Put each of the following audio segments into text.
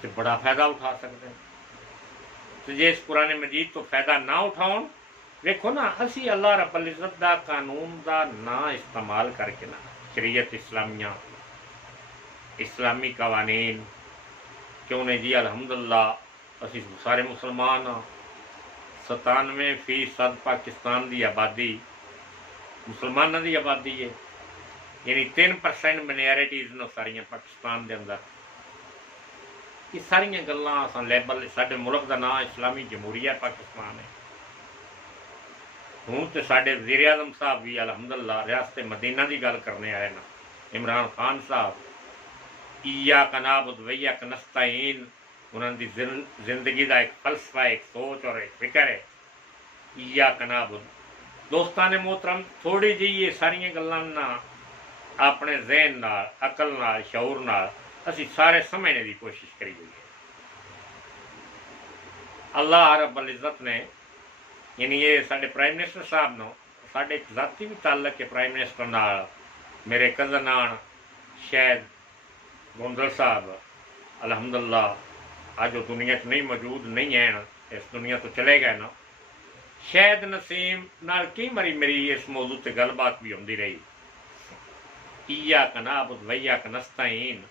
تو بڑا فائدہ اٹھا سکتے ہیں۔ تو جی اس قرآن مجید تو فائدہ نہ اٹھاؤ، دیکھو نا اسی اللہ رب العزت دا قانون دا نا استعمال کر کے نا شریعت اسلامیہ اسلامی قوانین کیوں نہیں جی الحمدللہ اسی سارے مسلمان ہاں۔ 97% پاکستان دی آبادی مسلمانوں دی آبادی ہے، یعنی 3% مائنارٹیز نے ساریاں پاکستان دے اندر۔ یہ ساریاں گلاں اساں لیبل ساڈے ملک دا نام اسلامی جمہوریہ پاکستان ہے۔ ہوں تو ساڈے وزیر اعظم صاحب بھی الحمدللہ ریاست مدینہ دی گل کرنے آئے نا، عمران خان صاحب، ایاک نعبد و ایاک نستعین انہوں دی زندگی دا ایک فلسفہ، ایک سوچ اور ایک فکر ہے۔ ایاک نعبد دوستان محترم، تھوڑی جی یہ ساریاں گلاں نا اپنے ذہن نال، عقل نال، شعور نال اسی سارے سمجھنے دی کوشش کری ہوئی ہے۔ اللہ رب العزت نے یعنی یہ سارے پرائم منسٹر صاحب نو سارے ایک ذاتی بھی تعلق ہے پرائم منسٹر نال، میرے کزن آن شاید گوندل صاحب الحمدللہ اج وہ دنیا چ نہیں موجود نہیں ہیں، اس دنیا تو چلے گئے نا، شاید نسیم نال کئی باری میری اس موضوع تے گل بات بھی ہوندی رہی۔ ایاک نعبد و ایاک نستعین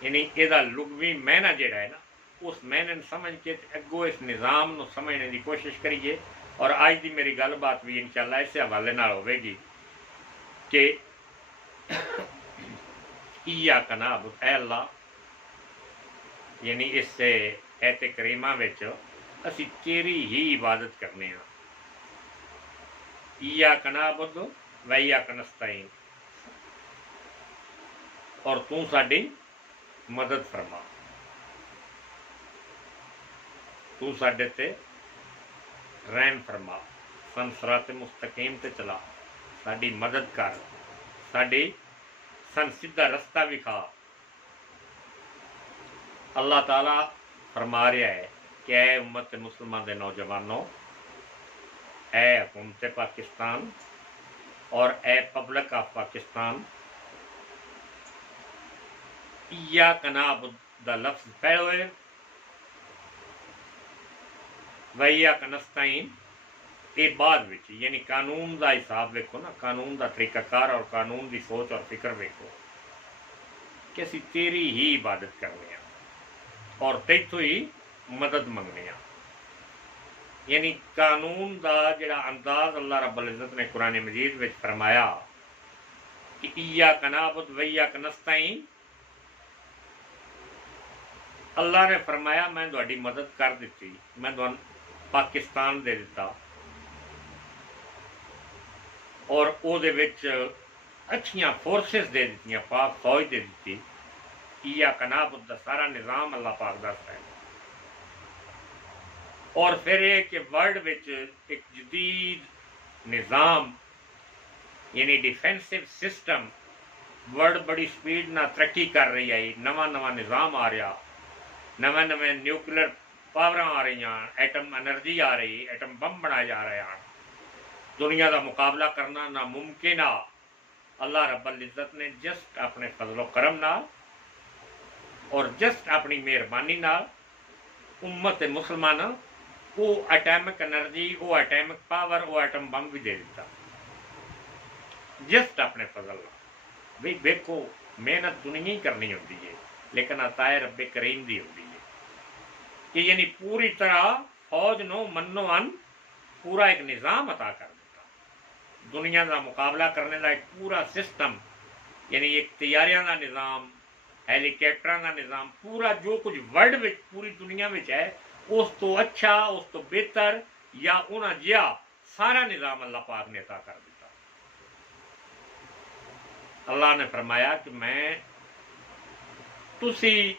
یعنی یہ لغوی معنی جڑا ہے نا اس معنی سمجھ کے اگوں اس نظام نو سمجھنے دی کوشش کریے۔ اور آج دی میری گل بات بھی انشاءاللہ اس حوالے نال ہوے گی کہ ایاک نعبد اے اللہ، یعنی اس سے ایت کریمہ وچ اسی تیری ہی عبادت کرنے ہاں۔ ایاک نعبد و ایاک نستعین، اور تو ساڈی مدد فرما، تو ساڈے تے رحم فرما، سن صراط مستقیم تے چلا، ساڈی مدد کر، ساڈی سن سیدھا رستہ وکھا۔ اللہ تعالیٰ فرما رہا ہے کہ اے امت مسلمان دے نوجوانوں، اے حکومت پاکستان اور اے پبلک آف پاکستان، ایاک نعبد دا لفظ پہلو ہے، و ایاک نستعین یہ بعد وچ، یعنی قانون دا حساب ویکھو نا، قانون دا طریقہ کار اور قانون دی سوچ اور فکر ویکھو کہ اسی تیری ہی عبادت کرنے ہیں اور تیتھوں ہی مدد منگنے ہیں۔ یعنی قانون دا جڑا انداز اللہ رب العزت نے قرآن مجید وچ فرمایا کہ ایاک نعبد و ایاک نستعین، اللہ نے فرمایا میں تہاڈی مدد کر دیتی، میں پاکستان دے دیتا اور او دے وچ اچھیاں فورسز دے دیتیاں، پاک فوج دے دیتی۔ ایاک نعبد دا سارا نظام اللہ پاک دستا ہے، اور پھر یہ کہ ورلڈ وچ ایک جدید نظام یعنی ڈیفینسو سسٹم ورلڈ بڑی سپیڈ نہ ترقی کر رہی ہے، نواں نواں نظام آ رہا، نویں نویں نیوکلیر پاوراں آ رہی ہیں، ایٹم انرجی آ رہی، ایٹم بم بنائے جا رہے ہیں، دنیا کا مقابلہ کرنا ناممکن ہے۔ اللہ رب العزت نے جسٹ اپنے فضل و کرم نال اور جسٹ اپنی مہربانی نال امت مسلمانہ وہ ایٹمک انرجی، وہ ایٹمک پاور، وہ ایٹم بم بھی دے دیتا، جسٹ اپنے فضل نال۔ بھئی دیکھو محنت دنیا ہی کرنی ہوتی ہے لیکن عطائے رب کریم دی ہوتی ہے کہ یعنی پوری طرح فوج نو منو ان پورا ایک نظام عطا کر دیتا، دنیا کا مقابلہ کرنے کا ایک پورا سسٹم، یعنی ایک تیاریاں کا نظام، ہیلی کاپٹراں کا نظام، پورا جو کچھ ورلڈ وچ پوری دنیا میں ہے اس تو اچھا، اس تو بہتر یا انہاں جہا سارا نظام اللہ پاک نے عطا کر دیتا۔ اللہ نے فرمایا کہ میں تسی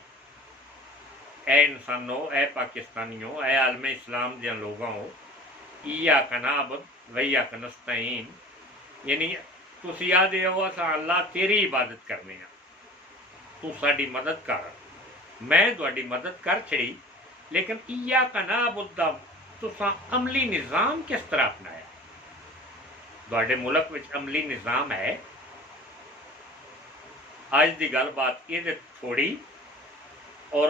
اے انسانوں، اے پاکستانیوں، اے عالم اسلام دے لوگوں، ایاک نعبد و ایاک نستعین، یعنی تسی آدھے ہو اساں اللہ تیری عبادت کرنے ہیں، تو ساڈی مدد کر، میں تہاڈی مدد کر چھڑی، لیکن ایاک نعبد دا تساں عملی نظام کس طرح اپنایا؟ تہاڈے ملک وچ عملی نظام ہے؟ اج دی گل بات یہ تھوڑی اور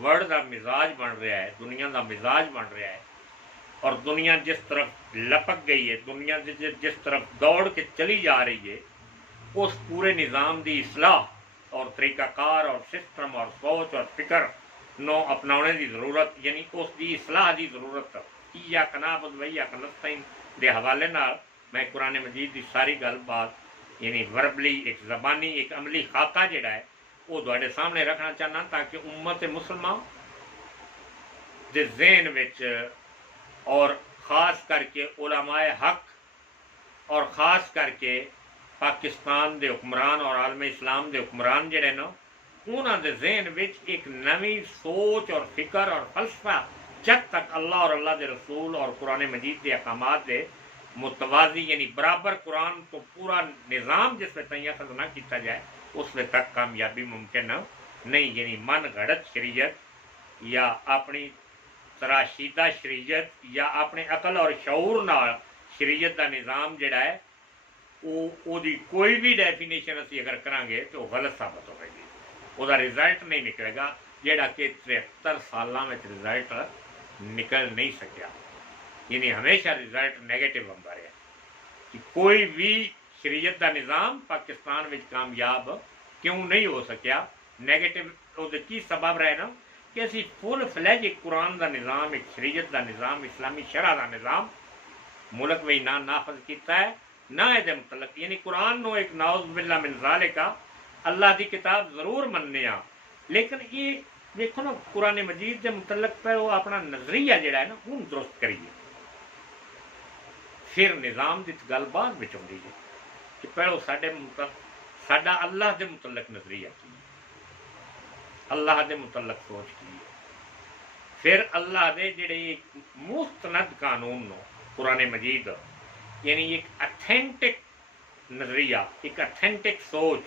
ورلڈ دا مزاج بن رہا ہے، دنیا دا مزاج بن رہا ہے، اور دنیا جس طرف لپک گئی ہے، دنیا جس طرف دوڑ کے چلی جا رہی ہے، اس پورے نظام دی اصلاح اور طریقہ کار اور سسٹم اور سوچ اور فکر نو اپنانے دی ضرورت، یعنی اس دی اصلاح دی ضرورت ایاک نعبد و ایاک نستعین دے حوالے نال میں قرآن مجید دی ساری گل بات یعنی وربلی ایک زبانی ایک عملی خاکہ جڑا ہے وہ تواڈے سامنے رکھنا چاہنا، تاکہ امت مسلمان دے ذہن وچ اور خاص کر کے علماء حق اور خاص کر کے پاکستان دے حکمران اور عالم اسلام دے حکمران جڑے نا انہاں دے ذہن وچ ایک نوی سوچ اور فکر اور فلسفہ جب تک اللہ اور اللہ دے رسول اور قرآن مجید کے احکامات دے متوازی یعنی برابر قرآن تو پورا نظام جس میں تیار نہ کیتا جائے اس میں تک کامیابی ممکن نہیں، یعنی من گھڑت شریعت یا اپنی تراشیدہ شریعت یا اپنے عقل اور شعور نال شریعت دا نظام جڑا ہے وہ دی کوئی بھی ڈیفینیشن اسی اگر کریں گے تو غلط ثابت ہوئے گی، وہ رزلٹ نہیں نکلے گا جڑا کہ 73 سالاں میں رزلٹ نکل نہیں سکیا، یعنی ہمیشہ رزلٹ نیگیٹو آتا رہا کہ کوئی بھی شریعت دا نظام پاکستان میں کامیاب کیوں نہیں ہو سکیا، نیگیٹو وہ کی سبب رہے نا کہ اسی فل فلیج ایک قرآن دا نظام ایک شریعت دا نظام اسلامی شرع دا نظام ملک میں نہ نافذ کیتا ہے نہ یہ متعلق، یعنی قرآن نو ایک نعوذ باللہ من ذالک اللہ دی کتاب ضرور مننے ہاں، لیکن یہ دیکھو نا قرآن مجید کے متعلق پہ وہ اپنا نظریہ جڑا ہے نا وہ درست کریے، پھر نظام کی گل بعد میں آتی ہے کہ پہلو ساڈا اللہ دے متعلق نظریہ کی، اللہ دے متعلق سوچ کی، پھر اللہ دے جڑے مستند قانون نو قرآن مجید یعنی ایک اتھینٹک نظریہ ایک اتھینٹک سوچ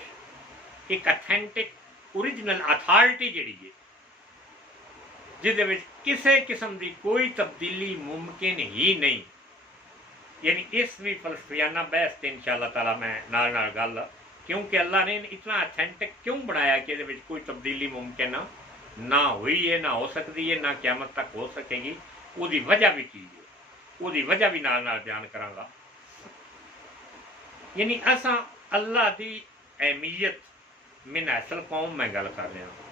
ایک اتھینٹک اوریجنل اتھارٹی جڑی ہے جس کسی قسم کی کوئی تبدیلی ممکن ہی نہیں، یعنی اس بھی فلسفیانہ بحث سے انشاءاللہ تعالیٰ میں نال گل کیونکہ اللہ نے اتنا اتھینٹک کیوں بنایا کہ یہ کوئی تبدیلی ممکن نہ ہوئی ہے نہ ہو سکتی ہے نہ قیامت تک ہو سکے گی، وہ وجہ بھی کی ہے، وہ وجہ بھی نال بیان کراں گا، یعنی اساں اللہ دی اہمیت من اصل قوم میں گل کر رہا ہوں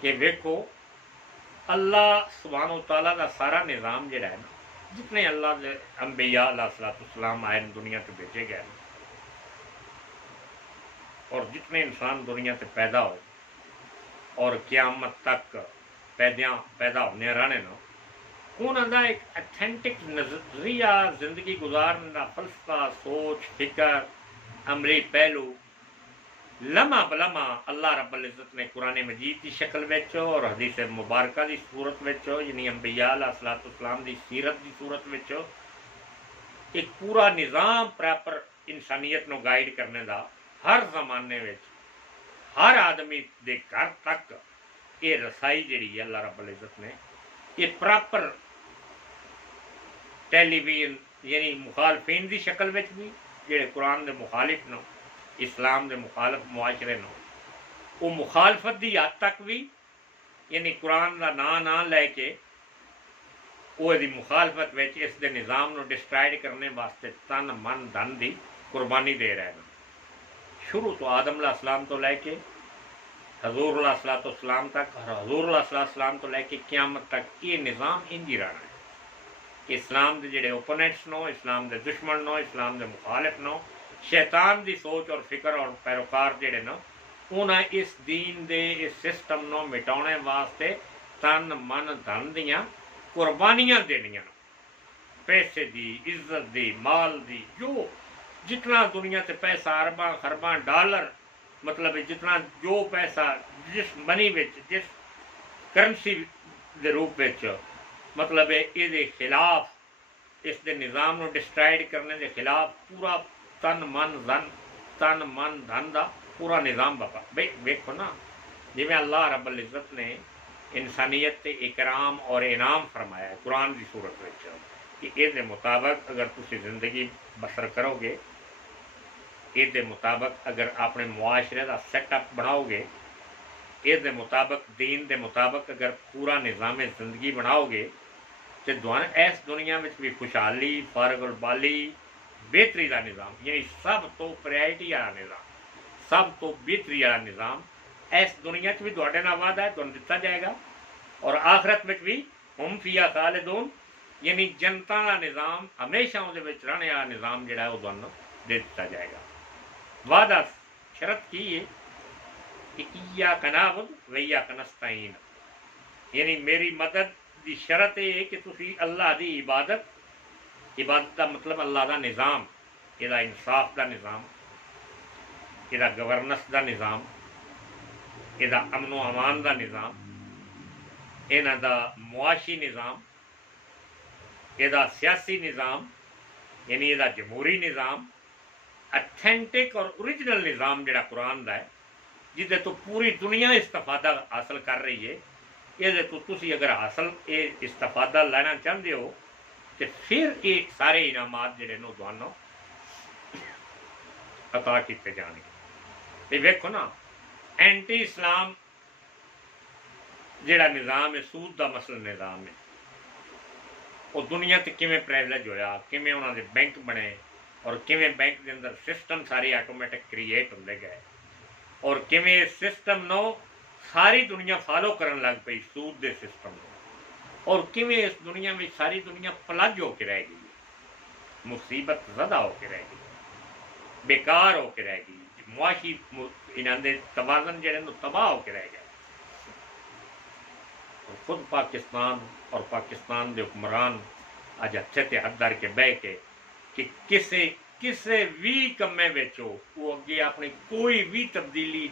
کہ دیکھو اللہ سبحانہ و تعالیٰ کا سارا نظام جڑا ہے نا جتنے اللہ دے انبیاء علیہ الصلوۃ والسلام آئے دنیا تے بھیجے گئے اور جتنے انسان دنیا تے پیدا ہوئے اور قیامت تک پیدا ہونے رہنے نا انہوں کا ایک اتھینٹک نظریہ زندگی گزارنے کا فلسفہ سوچ فکر عملی پہلو لمحہ بلمحہ اللہ رب العزت نے قرآن مجید کی شکل وچ اور حدیث مبارکہ کی صورت وچ یعنی انبیاء علیہ الصلوۃ والسلام کی سیرت کی صورت وچ ایک پورا نظام پراپر انسانیت نو گائیڈ کرنے دا ہر زمانے وچ ہر آدمی دے گھر تک یہ رسائی جڑی ہے اللہ رب العزت نے یہ پراپر ٹیلی ویژن یعنی مخالفین دی شکل وچ بھی جڑے قرآن دے مخالف نو اسلام دے مخالف معاشرے نو وہ مخالفت دی حد تک بھی یعنی قرآن دا نہ لے کے وہ دی مخالفت وچ اس دے نظام نو ڈسٹرائڈ کرنے واسطے تن من دھن دی قربانی دے رہے ہیں، شروع تو آدم علیہ السلام تو لے کے حضور علیہ الصلوۃ والسلام تک اور حضور علیہ الصلوۃ والسلام تو لے کے قیامت تک یہ نظام انج ہی رہنا ہے کہ اسلام دے جڑے اوپوننٹس نو اسلام دے دشمن نو اسلام دے مخالف نو شیطان دی سوچ اور فکر اور پیروکار جڑے نا انہاں اس دین دے اس سسٹم نو مٹانے واسطے تن من دھن دیاں قربانیاں دینیاں، پیسے دی عزت دی مال دی جو جتنا دنیا تے پیسہ ارباں خرباں ڈالر مطلب جتنا جو پیسہ جس منی وچ جس کرنسی دے روپ وچ مطلب یہ دے خلاف اس دے نظام نو ڈسٹرائڈ کرنے دے خلاف پورا تن من دھن دا پورا نظام بپا بھائی ویکھو نا جی میں اللہ رب العزت نے انسانیت تے اکرام اور انعام فرمایا ہے قرآن کی صورت وچ کہ یہ مطابق اگر تسی زندگی بسر کرو گے یہ مطابق اگر اپنے معاشرے کا سیٹ اپ بناؤ گے، یہ مطابق دین دے مطابق اگر پورا نظام زندگی بناؤ گے تو اس دنیا میں بھی خوشحالی، فارغ البالی، بہتری کا نظام، یعنی سب تو پرائرٹی والا نظام، سب تو بہتری والا نظام اس دنیا بھی تھوڑے نال وعدہ ہے، تمہیں دتا جائے گا، اور آخرت میں بھی ہم فیہا خالدون، یعنی جنتا کا نظام ہمیشہ وہ رہنے والا نظام جڑا ہے وہ تمہیں دے دتا جائے گا۔ وعدہ شرط کی ہے کہ ایاک نعبد و ایاک نستعین، یعنی میری مدد دی شرط یہ ہے کہ تسی اللہ دی عبادت کا مطلب اللہ دا نظام، یہ انصاف دا نظام، یہ گورننس دا نظام، یہ امن و امان دا نظام، یہاں دا معاشی نظام، یہ سیاسی نظام، یعنی یہ جمہوری نظام، اتھینٹک اور اوریجنل نظام جڑا قرآن دا ہے، جہدے تو پوری دنیا استفادہ حاصل کر رہی ہے، یہ تو تسی اگر حاصل یہ استفادہ لینا چاہتے ہو تو پھر یہ سارے انعامات جڑے نو تمہیں عطا کیتے جان گے۔ یہ ویکھو نا، اینٹی اسلام جڑا نظام ہے، سود دا مسئلہ نظام ہے، وہ دنیا تے کیویں پریویلیج ہویا، کیویں انہاں دے بینک بنے، اور کیویں بینک دے اندر سسٹم سارے آٹومیٹک کریٹ ہوندے گئے، اور کیویں اس سسٹم نو ساری دنیا فالو کرن لگ پئی، سود دے سسٹم نو، اور کیویں اس دنیا میں ساری دنیا پلج ہو کے رہ گئی ہے، مصیبت زدہ ہو کے رہ گئی، بیکار ہو کے رہ گئی، معاشی انہاں دے توازن جڑے نو تباہ ہو کے رہ گئے۔ اور خود پاکستان اور پاکستان دے حکمران اج ہتھے تے ہتھ دھر کے بہ کے کہ کسے بھی کمے وچو وہ اگے اپنی کوئی بھی تبدیلی،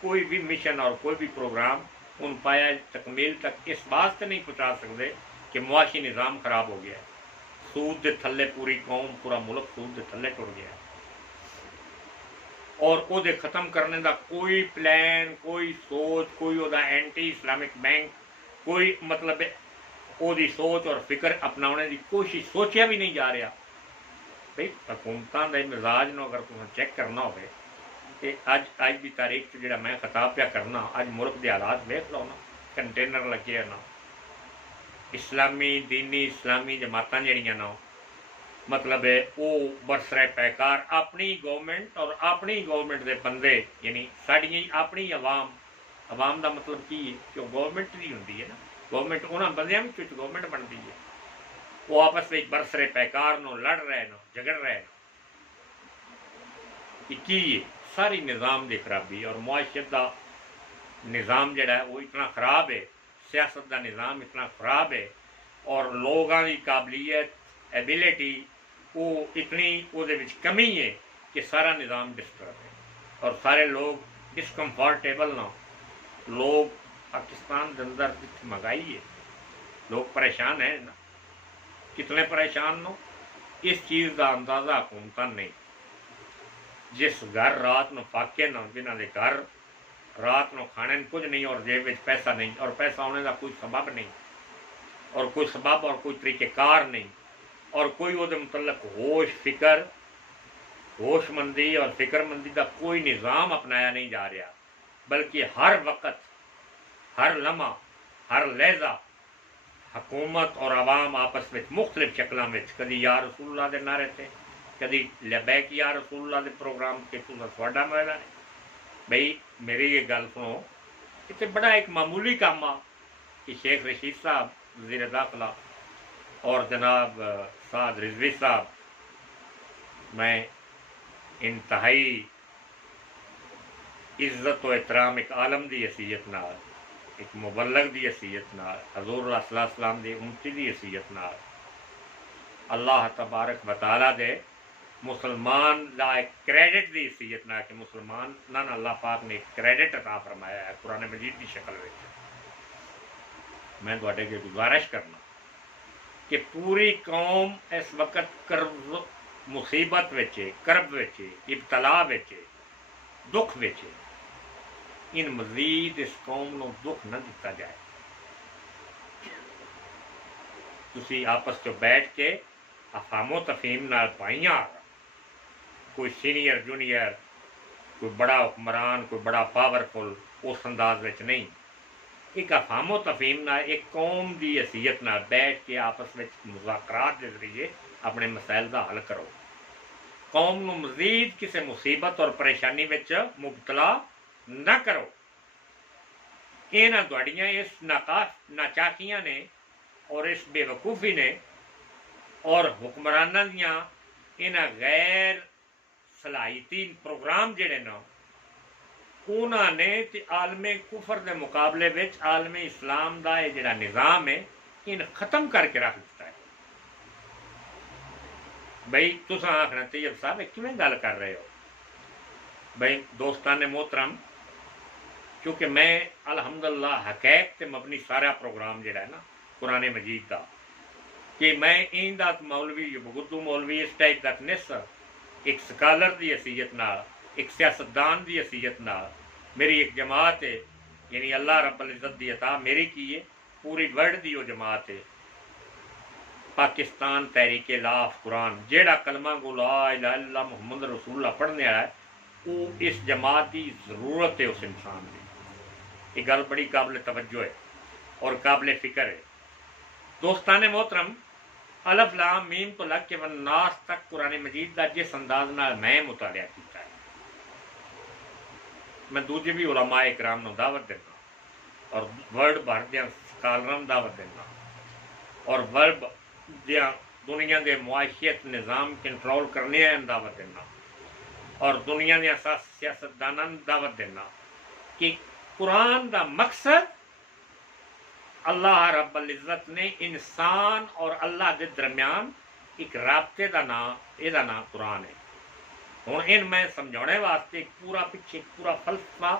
کوئی بھی مشن اور کوئی بھی پروگرام ان پایا تکمیل تک اس واسطے نہیں پہنچا سکتے کہ معاشی نظام خراب ہو گیا ہے، سود دے تھلے پوری قوم، پورا ملک سود دے تھلے ٹر گیا ہے، اور وہ دے ختم کرنے دا کوئی پلان، کوئی سوچ، کوئی وہ اینٹی اسلامک بینک، کوئی مطلب وہ دی سوچ اور فکر اپنانے دی کوشش سوچیا بھی نہیں جا رہا۔ بھائی حکومتوں کے مزاج نو اگر تمہیں چیک کرنا ہوئے کہ اج کی تاریخ جڑا میں خطاب پیا کرنا، اج ملک کے حالات ویکھ لو نا، کنٹینر لگے ہیں نا، اسلامی دینی اسلامی جماعتاں جڑیاں نا، مطلب ہے وہ برسرے پیکار اپنی گورنمنٹ اور اپنی گورنمنٹ دے بندے، یعنی ساری اپنی عوام دا مطلب کی ہے کہ وہ گورنمنٹ نہیں ہوندی ہے نا، گورنمنٹ انہاں بندیاں وچ گورنمنٹ بنتی ہے، وہ آپس میں برسرے پیکار نو لڑ رہے نو، جھگڑ رہے نو، کی ہے ساری نظام دی خرابی، اور معاشرت دا نظام جڑا ہے وہ اتنا خراب ہے، سیاست دا نظام اتنا خراب ہے، اور لوگاں دی قابلیت، ایبیلٹی وہ اتنی وہ دے وچ کمی ہے کہ سارا نظام ڈسٹرب ہے، اور سارے لوگ ڈسکمفرٹیبل نہ، لوگ پاکستان کے اندر مہنگائی ہے، لوگ پریشان ہیں نا، کتنے پریشان نو اس چیز کا اندازہ حکومت نہیں، جس گھر رات نو فاقے نہ، جنہوں کے گھر رات نو کھانے کچھ نہیں اور جیب میں پیسہ نہیں، اور پیسہ ہونے کا کوئی سبب نہیں، اور کوئی سبب اور کوئی طریقہ کار نہیں، اور کوئی وہ متعلق ہوش فکر، ہوش مندی اور فکر مندی کا کوئی نظام اپنایا نہیں جا رہا، بلکہ ہر وقت، ہر لمحہ، ہر لہجہ حکومت اور عوام آپس میں مختلف شکلوں میں، کدی یا رسول اللہ دے نعرے تھے، کدی لبیک یا رسول اللہ دے پروگرام کے تھوڑا میرا ہے۔ بھائی میری یہ گل سنو، یہ بڑا ایک معمولی کام آ کہ شیخ رشید صاحب وزیر داخلہ اور جناب سعد رضوی صاحب، میں انتہائی عزت و احترام ایک عالم دی حیثیت نال، ایک مبلغ دی حیثیت نال، حضور اللہ صلی اللہ علیہ وسلم دی امتی دی حیثیت نال، اللہ تبارک و تعالیٰ دے مسلمان دا ایک کریڈٹ دی حیثیت نال کہ مسلمان نہ اللہ پاک نے ایک کریڈٹ عطا فرمایا ہے قرآن مجید کی شکل میں، میں تواڈے کے گزارش کرنا کہ پوری قوم اس وقت کرب مصیبت وچے، کرب وچے، ابتلا وچے، دکھ وچے، ان مزید اس قوم نو دکھ نہ دتا جائے۔ تسی آپس چ بیٹھ کے افہام و تفہیم نال پائیاں، کوئی سینئر جونیئر، کوئی بڑا حکمران، کوئی بڑا پاورفل، اس انداز وچ نہیں، ایک افہام و تفہیم نہ ایک قوم دی حیثیت نہ بیٹھ کے آپس میں مذاکرات کے ذریعے اپنے مسائل کا حل کرو، قوم نو مزید کسی مصیبت اور پریشانی وچ مبتلا نہ کرو۔ یہاں تھوڑیاں اس ناچاکیاں نے اور اس بے وقوفی نے اور حکمرانوں دیاں یہاں غیر صلاحیتی پروگرام جڑے نا انہوں نے عالم کفر دے مقابلے وچ عالم اسلام دا یہ جڑا نظام ہے ان ختم کر کے رکھ دیتا ہے۔ بھائی تساں آخنا طیب صاحب کیویں گل کر رہے ہو؟ بھائی دوستان محترم، کیونکہ میں الحمدللہ حقیق تے مبنی سارا پروگرام جڑا ہے نا قرآن مجید دا، کہ میں این دات مولوی بگدو مولوی اس ٹائپ دات نس ایک سکالر دی حیثیت نال، ایک سیاستدان دی حیثیت نال میری ایک جماعت ہے، یعنی اللہ رب العزت دی عطا میری کی ہے، پوری ورلڈ دی وہ جماعت ہے پاکستان تحریک لاف قرآن، جیڑا کلمہ کو لا الہ الا اللہ محمد رسول اللہ پڑھنے آیا ہے وہ اس جماعت دی ضرورت ہے اس انسان کی۔ یہ گل بڑی قابل توجہ ہے اور قابل فکر ہے۔ دوستان محترم، الف لام میم تو لگ کے والناس تک قرآن مجید دا جس انداز نال میں مطالعہ کیتا ہے، میں دوجے بھی علماء اکرام نو دعوت دینا اور ورلڈ بھر دیا سکالراں دعوت دینا اور ورلڈ دیا دنیا دے معاشیت نظام کنٹرول کرنے دعوت دینا اور دنیا دیا سیاستدانوں دعوت دینا کہ قرآن دا مقصد اللہ رب العزت نے انسان اور اللہ دے درمیان ایک رابطے دا نام، یہ نام قرآن ہے۔ ہوں ان میں سمجھانے واسطے ایک پورا پیچھے پورا فلسفہ،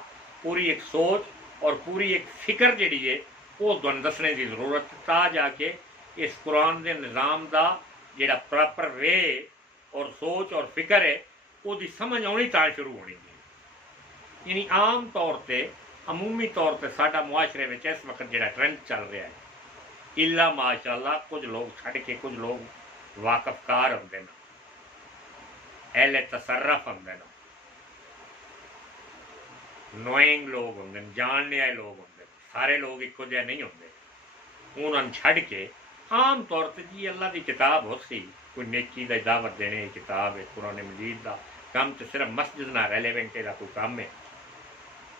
پوری ایک سوچ اور پوری ایک فکر جڑی ہے وہ دن دسنے کی ضرورت، تا جا کے اس قرآن دے نظام دا جڑا پراپر وے اور سوچ اور فکر ہے وہ دی سمجھ آنی تا شروع ہونی ہے۔ یعنی عام طور تے عمومی طور پہ ساڈا معاشرے میں اس وقت جڑا ٹرینڈ چل رہا ہے، الا ماشاء اللہ کچھ لوگ چھڈ کے کچھ لوگ واقف کار ہوندے نا، اہل تصرف ہوندے نا، نوئنگ لوگ ہوندے، جاننے والے لوگ ہوندے، سارے لوگ ایکو جہے نہیں ہوندے، انہوں چھڈ کے عام طور پہ جی اللہ دی کتاب ہو سی، کوئی نیکی دا دعوت دینے کی کتاب ہے قرآن مجید دا کام، تو صرف مسجد نہ ریلیونٹ دا کوئی کام ہے،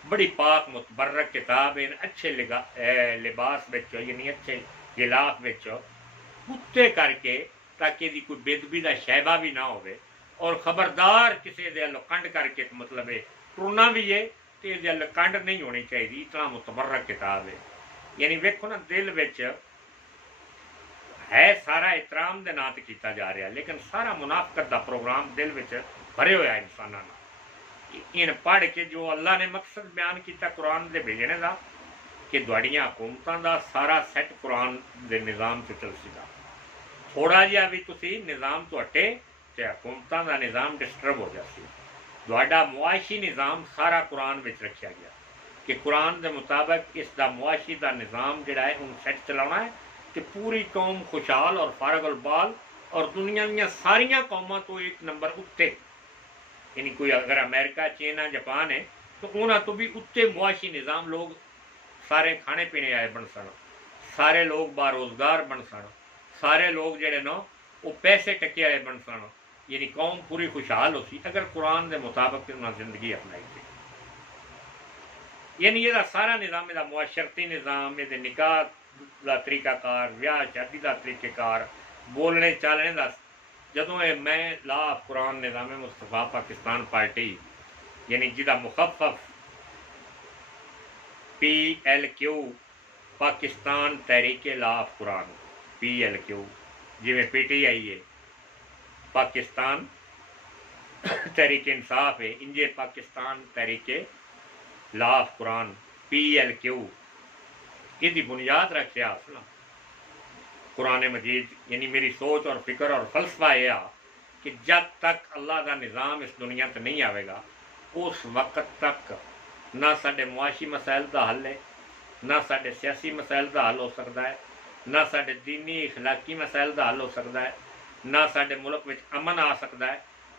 بڑی پاک متبرک کتاب ہے، اچھے لباس بچو، یعنی اچھے غلاف بچو کتے کر کے تاکہ دی کوئی بےدبی دا شائبہ بھی نہ ہوئے، اور خبردار کسی دے کنڈ کر کے مطلب ہے ٹرنا بھی ہے تو یہ کنڈ نہیں ہونی چاہیے، اتنا متبرک کتاب ہے۔ یعنی ویکھو نا دل وچ ہے سارا احترام دے نام تے کیتا جا رہا، لیکن سارا منافقت دا پروگرام دل وچ بھرے ہوا انساناں نال۔ ان پڑھ کے جو اللہ نے مقصد بیان کیتا قرآن دے بھیجنے دا کہ دوڑیاں حکومتاں دا سارا سیٹ قرآن دے نظام تو چل سی دا، تھوڑا جہا بھی تسی نظام تو ہٹے تو حکومتاں دا نظام ڈسٹرب ہو جاسی۔ دوڑا معاشی نظام سارا قرآن وچ رکھیا گیا کہ قرآن دے مطابق اس دا معاشی دا نظام جڑا ہے ان سیٹ چلانا ہے کہ پوری قوم خوشحال اور فارغ البال اور دنیا دیا ساریاں قوماں تو ایک نمبر اتے، یعنی کوئی اگر امریکہ چین جاپان ہے تو انہاں تو بھی اتے معاشی نظام، لوگ سارے کھانے پینے آئے بن سن، سارے لوگ باروزگار بن سن، سارے لوگ جڑے نا وہ پیسے ٹکے والے بن سن، یعنی قوم پوری خوشحال ہو سی اگر قرآن دے مطابق انہاں زندگی اپنائی تھی۔ یعنی یہ سارا نظام، یہ معاشرتی نظام، یہ نکاح دا طریقہ کار، ویاہ شادی دا طریقہ کار، بولنے چالنے دا، جدوں میں لا قرآن نظام مصطفیٰ پاکستان پارٹی یعنی جدا مخفف PLQ پاکستان تحریک لاف قرآن PLQ، جی میں PTI ہے پاکستان تحریک انصاف ہے، انجے پاکستان تحریک لاف قرآن PLQ، یہ بنیاد رکھے اصلا قرآن مجید، یعنی میری سوچ اور فکر اور فلسفہ یہ کہ جب تک اللہ کا نظام اس دنیا تے نہیں آئے گا اس وقت تک نہ سارے معاشی مسائل کا حل ہے، نہ سارے سیاسی مسائل کا حل ہو سکتا ہے، نہ سارے دینی اخلاقی مسائل کا حل ہو سکتا ہے، نہ سارے ملک میں امن آ سکتا ہے،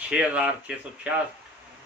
6666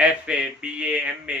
FA BA MA,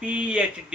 PhD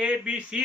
ABC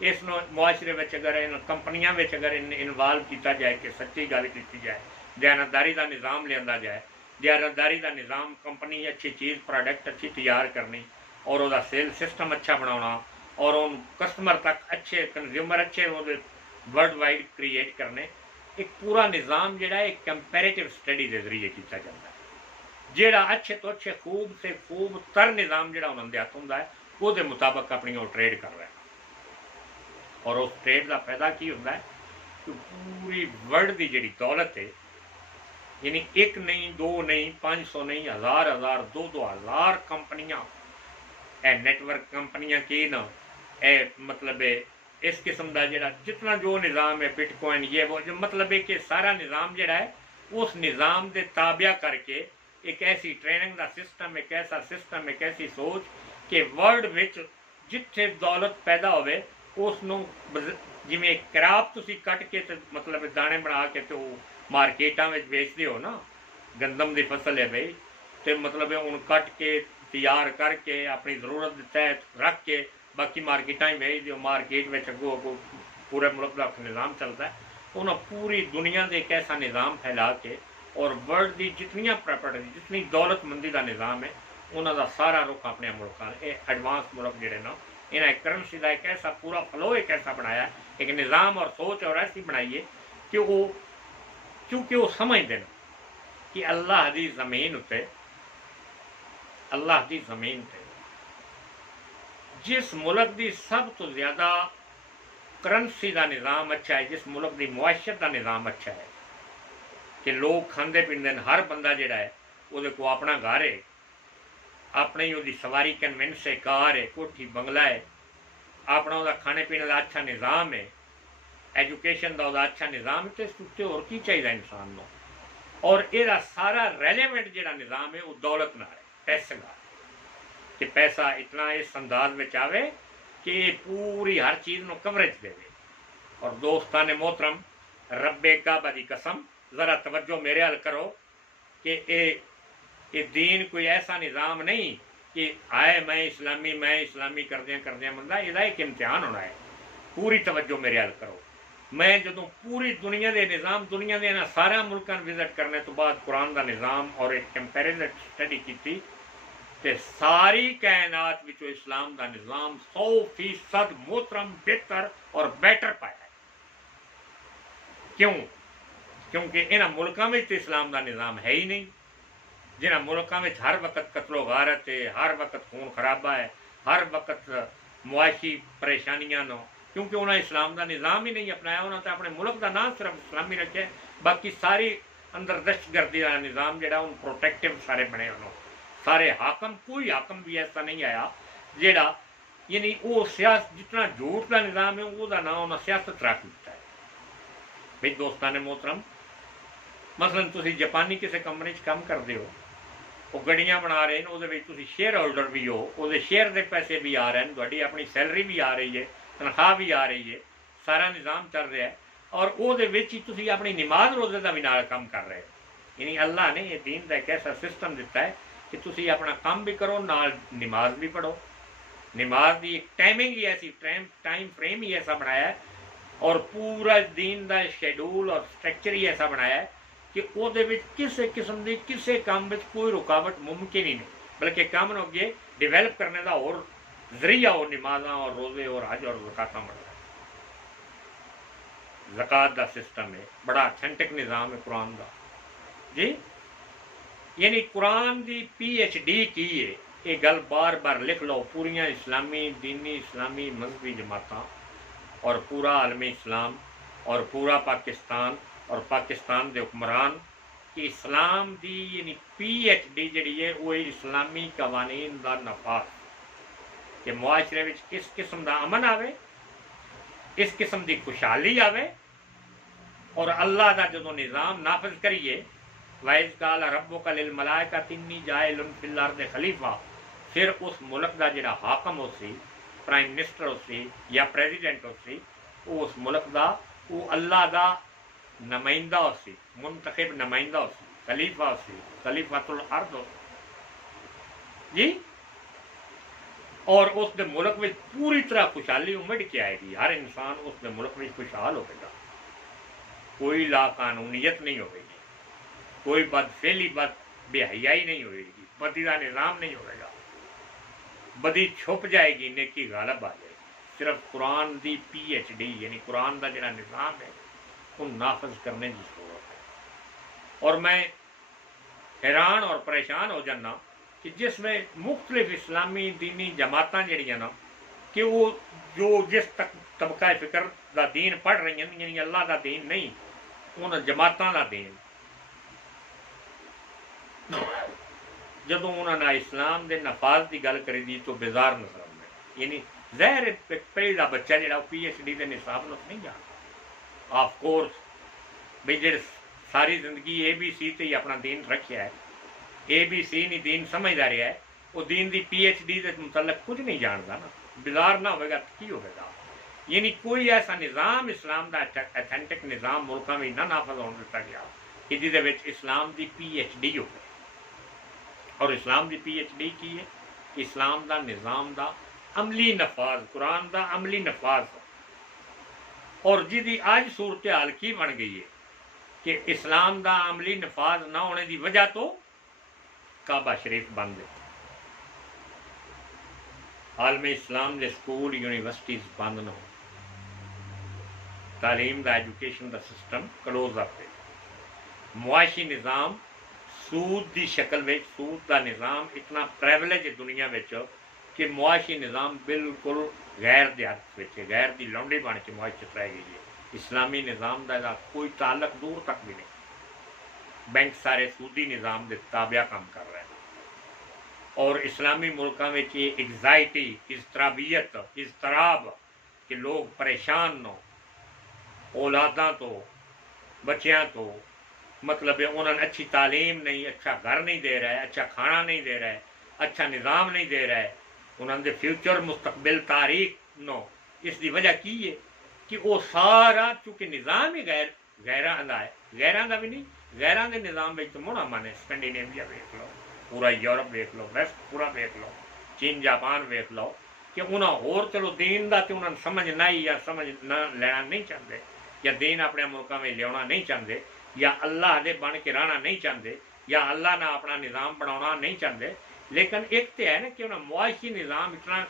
اس معاشرے میں اگر ان کمپنیاں اگر انوالو کیا جائے کہ سچی گل کی جائے، دیانتداری کا نظام لیا جائے، دیانتداری کا نظام، کمپنی اچھی چیز پروڈکٹ اچھی تیار کرنی اور وہ سیل سسٹم اچھا بنا اور ان کسٹمر تک اچھے کنزیومر اچھے ورلڈ وائڈ کریٹ کرنے، ایک پورا نظام جڑا ہے ایک کمپیریٹیو اسٹڈی کے ذریعے کیا جاتا ہے، جہاں اچھے تو اچھے خوب سے خوب تر نظام جہاں انہوں نے ہاتھ ہوں وہ مطابق اپنی وہ ٹریڈ کر رہے ہیں، اور اس ٹریڈ کا فائدہ کی ہوتا ہے کہ پوری ورلڈ کی جڑی دولت ہے، یعنی ایک نہیں، دو نہیں، 500 نہیں، ہزار ہزار، 2,000 کمپنیاں، اے نیٹ ورک کمپنیاں کی نا، اے مطلب اس قسم کا جڑا جتنا جو نظام ہے بٹ کوائن یہ وہ مطلب ہے کہ سارا نظام جڑا ہے اس نظام دے تابع کر کے ایک ایسی ٹریننگ کا سسٹم، ایک ایسا سسٹم، ایک ایسی سوچ کہ ورلڈ وچ جتھے دولت پیدا ہوئے اس جی کراپ تسی کٹ کے مطلب دانے بنا کے تو مارکیٹاں میں بیچتے ہو نا، گندم دی فصل ہے بھائی، تو مطلب ان کٹ کے تیار کر کے اپنی ضرورت کے تحت رکھ کے باقی مارکیٹاں بھیج دیو، مارکیٹ میں اگوں اگوں پورے ملک کا نظام چلتا ہے، انہوں پوری دنیا دے ایک ایسا نظام پھیلا کے اور ورلڈ کی جتنی پراپرٹی جتنی دولت مندی کا نظام ہے انہوں کا سارا رخ اپنے ملکوں یہ ایڈوانس ملک جڑے نا انہیں کرنسی کا ایک ایسا پورا فلو ایک ایسا بنایا، ایک نظام اور سوچ اور ایسی بنائی ہے کہ وہ کیونکہ وہ سمجھتے ہیں کہ اللہ دی زمین اتنے، اللہ دی زمین تے جس ملک دی سب تو زیادہ کرنسی کا نظام اچھا ہے، جس ملک دی معیشت کا نظام اچھا ہے کہ لوگ کھاندے پیندے ہر بندہ جڑا ہے وہ کو اپنا گھر ہے، اپنے ہی وہ سواری کنوینس ہے، کار ہے، کوٹھی بنگلہ ہے، اپنا وہ کھانے پینے کا اچھا نظام ہے، ایجوکیشن کا وہ اچھا نظام ہے، تو اس سے اور کی چاہیے انسان کو، اور یہ سارا ریلیونٹ جڑا نظام ہے وہ دولت نہ ہے، پیسے نہ کہ پیسہ اتنا اس انداز میں آئے کہ یہ پوری ہر چیز نو کوریج دے۔ اور دوستان محترم، رب کعبہ دی قسم ذرا توجہ میرے حل کرو کہ یہ دین کوئی ایسا نظام نہیں کہ آئے میں اسلامی کردیا بندہ، یہ ایک امتحان ہونا ہے، پوری توجہ میرے حل کرو۔ میں جدوں پوری دنیا دے نظام دنیا دے سارا ملکوں وزٹ کرنے تو بعد قرآن دا نظام اور ایک کمپیریزن اسٹڈی کی تے ساری کائنات وچوں اسلام دا نظام 100% محترم، بہتر اور بیٹر پایا ہے۔ کیوں؟ کیونکہ انہاں ملکوں میں تو اسلام دا نظام ہے ہی نہیں، جنہاں ملکوں میں ہر وقت قتل و غارت ہے، ہر وقت خون خرابہ ہے، ہر وقت معاشی پریشانیاں نو، کیونکہ انہوں نے اسلام دا نظام ہی نہیں اپنایا، انہوں نے اپنے ملک دا نام صرف اسلامی رکھے، باقی ساری اندر دہشت گردی کا نظام جہاں ان پروٹیکٹیو سارے بنے انہوں سارے حاکم، کوئی حاکم بھی ایسا نہیں آیا جیڑا یعنی وہ سیاست جتنا جھوٹ کا نظام ہے وہ نام انہیں سیاست رکھ دیتا ہے۔ بھائی دوستان محترم، مثلاً تسی جاپانی کسی کمپنی کام کرتے ہو، وہ گڈیاں بنا رہے ہیں، وہ شیئر ہولڈر بھی ہو، وہ شیئر کے پیسے بھی آ رہے ہیں، تھوڑی اپنی سیلری بھی آ رہی ہے، تنخواہ بھی آ رہی ہے، سارا نظام چل رہا ہے، اور وہ تسی اپنی نماز روزے کا بھی نال کام کر رہے ہو۔ یعنی اللہ نے یہ دین کا ایک ایسا سسٹم دیتا ہے کہ تسی اپنا کام بھی کرو، نال نماز بھی پڑھو، نماز کی ایک ٹائمنگ ہی ایسی، ٹائم فریم ہی ایسا بنایا ہے، اور پورا دین کا شیڈول اور اسٹرکچر ہی ایسا بنایا ہے کہ وہ کسی قسم کی کسی کام کوئی رکاوٹ ممکن ہی نہیں، بلکہ کام نو اگے ڈیولپ کرنے کا اور ذریعہ اور نمازاں اور روزے اور حج اور زکاتاں بڑھتا ہے۔ زکات کا سسٹم ہے، بڑا اتھینٹک نظام ہے قرآن کا جی، یعنی قرآن دی PhD کی ہے، یہ گل بار بار لکھ لو، پوریا اسلامی دینی اسلامی مذہبی جماعتاں اور پورا عالم اسلام اور پورا پاکستان اور پاکستان دے حکمران کہ اسلام دی یعنی PhD جڑی ہے وہ اسلامی قوانین دا نفاذ، کہ معاشرے میں کس قسم دا امن آوے، اس قسم دی خوشحالی آوے، اور اللہ دا جدو نظام نافذ کریے، وَإِذْ قَالَ رَبُّكَ لِلْمَلَائِكَةِ إِنِّي جَاعِلٌ فِي الْأَرْضِ خلیفہ، پھر اس ملک دا جڑا حاکم ہو سی، پرائم منسٹر ہو سی یا پریزیڈنٹ ہو سی، وہ اس ملک دا وہ اللہ دا نمائندہ ہو سی، منتخب نمائندہ ہو سی، خلیفہ ہو سی، خلیفۃ الارض ہو سی جی، اور اس دے ملک میں پوری طرح خوشحالی امڑ کے آئے گی. ہر انسان اس دے ملک میں خوشحال ہوئے گا. کوئی لا قانونیت نہیں ہوئے گی, کوئی بد فعلی بد بے حیائی نہیں ہوئے گی, بدی کا نظام نہیں ہوئے گا, بدی چھپ جائے گی, نیکی غالب آ جائے گی. صرف قرآن دی پی ایچ ڈی یعنی قرآن دا جڑا نظام ہے وہ نافذ کرنے کی ضرورت ہے. اور میں حیران اور پریشان ہو جانا کہ جس میں مختلف اسلامی دینی جماعتیں جڑیاں نا کہ وہ جو جس تک طبقہ فکر دا دین پڑھ رہی ہیں یعنی اللہ دا دین نہیں, ان جماعتوں دا دین, جدوں انہوں نے اسلام دے نفاذ کی گل کری دی تو بیزار نظر آؤں. یعنی ظاہر پہلا بچہ جڑا پی ایچ ڈی کے نصاب نو نہیں جانتا. آف کورس بھائی جڑے ساری زندگی اے بی سی تے ہی اپنا دین رکھیا ہے, اے بی سی نہیں دین سمجھدا رہا ہے, وہ دین دی پی ایچ ڈی کے متعلق کچھ نہیں جانتا نا, بیزار نہ ہوئے گا تو کی ہوئے گا. یعنی کوئی ایسا نظام اسلام دا اتھینٹک نظام ملکوں میں نہ نافذ ہونے دتا گیا کہ جہد اسلام دی پی ایچ ڈی ہو. اور اسلام دی پی ایچ ڈی کی ہے اسلام دا نظام دا عملی نفاذ, قرآن دا عملی نفاذ. اور جی آج صورتحال کی بن گئی ہے کہ اسلام دا عملی نفاذ نہ ہونے دی وجہ تو کعبہ شریف بند ہے. عالم اسلام دے سکول یونیورسٹیز بند نہ ہو, تعلیم دا ایجوکیشن دا سسٹم کلوز اپ ہے. معاشی نظام سود دی شکل میں, سود دا نظام اتنا پریولیج ہے دنیا میں کہ معاشی نظام بالکل غیر دے ہاتھ ہے, غیر دی لونڈی بن کے معاشرت رہ گئی ہے. اسلامی نظام دا کوئی تعلق دور تک بھی نہیں. بینک سارے سودی نظام دے تابع کام کر رہے ہیں. اور اسلامی ملکوں میں یہ ایگزائٹی, اضطرابیت, اضطراب کہ لوگ پریشان نہ, اولاداں تو بچیاں تو مطلب انہوں نے اچھی تعلیم نہیں, اچھا گھر نہیں دے رہا ہے, اچھا کھانا نہیں دے رہا ہے, اچھا نظام نہیں دے رہا ہے, انہوں نے فیوچر مستقبل تاریخ نو. اس دی وجہ کی ہے کہ وہ سارا چونکہ نظام ہی غیراں دا ہے, غیراں دا بھی نہیں, غیراں دے نظام میں تو موڑا مانے اسکینڈینیویا ویکھ لو, پورا یورپ ویکھ لو, ویسٹ پورا ویکھ لو, چین جاپان ویکھ لو کہ انہاں ہور چلو دین دا تے انہاں سمجھ نہیں یا سمجھ نہ لینا نہیں چاہتے, یا دین اپنے ملکوں میں لیاؤنا نہیں چاہتے, یا اللہ دے بن کے رہنا نہیں چاہتے, یا اللہ نہ اپنا نظام بنانا نہیں چاہتے. لیکن ایک تو ہے نا کہ انہیں معاشی نظام اتنا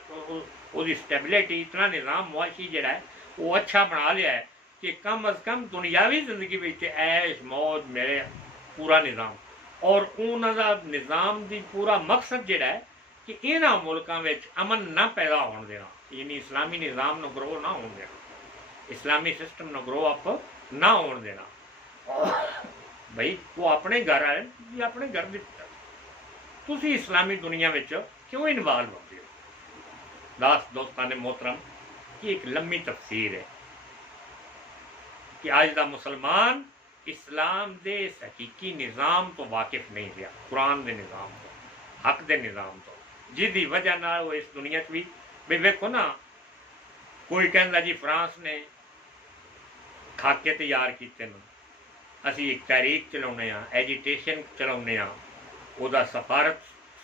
وہ اسٹیبلٹی, اتنا نظام معاشی جڑا ہے وہ اچھا بنا لیا ہے کہ کم از کم دنیاوی زندگی میں عیش موج میرے پورا نظام. اور انہوں کا نظام دی پورا مقصد جڑا ہے کہ یہاں ملکوں میں امن نہ پیدا ہونے دینا, یعنی اسلامی نظام نو گرو نہ ہونے دینا, اسلامی سسٹم نو گرو اپ نہ ہونے دینا. بھائی وہ اپنے گھر آئے, یہ اپنے گھر دی تسی اسلامی دنیا میں کیوں انوالو ہوتے ہو؟ دوستان محترم کی ایک لمبی تفسیر ہے کہ آج دا مسلمان اسلام دے اس حقیقی نظام تو واقف نہیں رہا, قرآن دے نظام تو, حق دے نظام تو, جس دی وجہ نہ وہ اس دنیا بھی بھائی ویکو نا, کوئی کہندا جی فرانس نے خاکے تیار کیتے نا, اسی ایک تحریک چلاؤنے ہاں, ایجیٹیشن چلاؤنے ہاں, وہ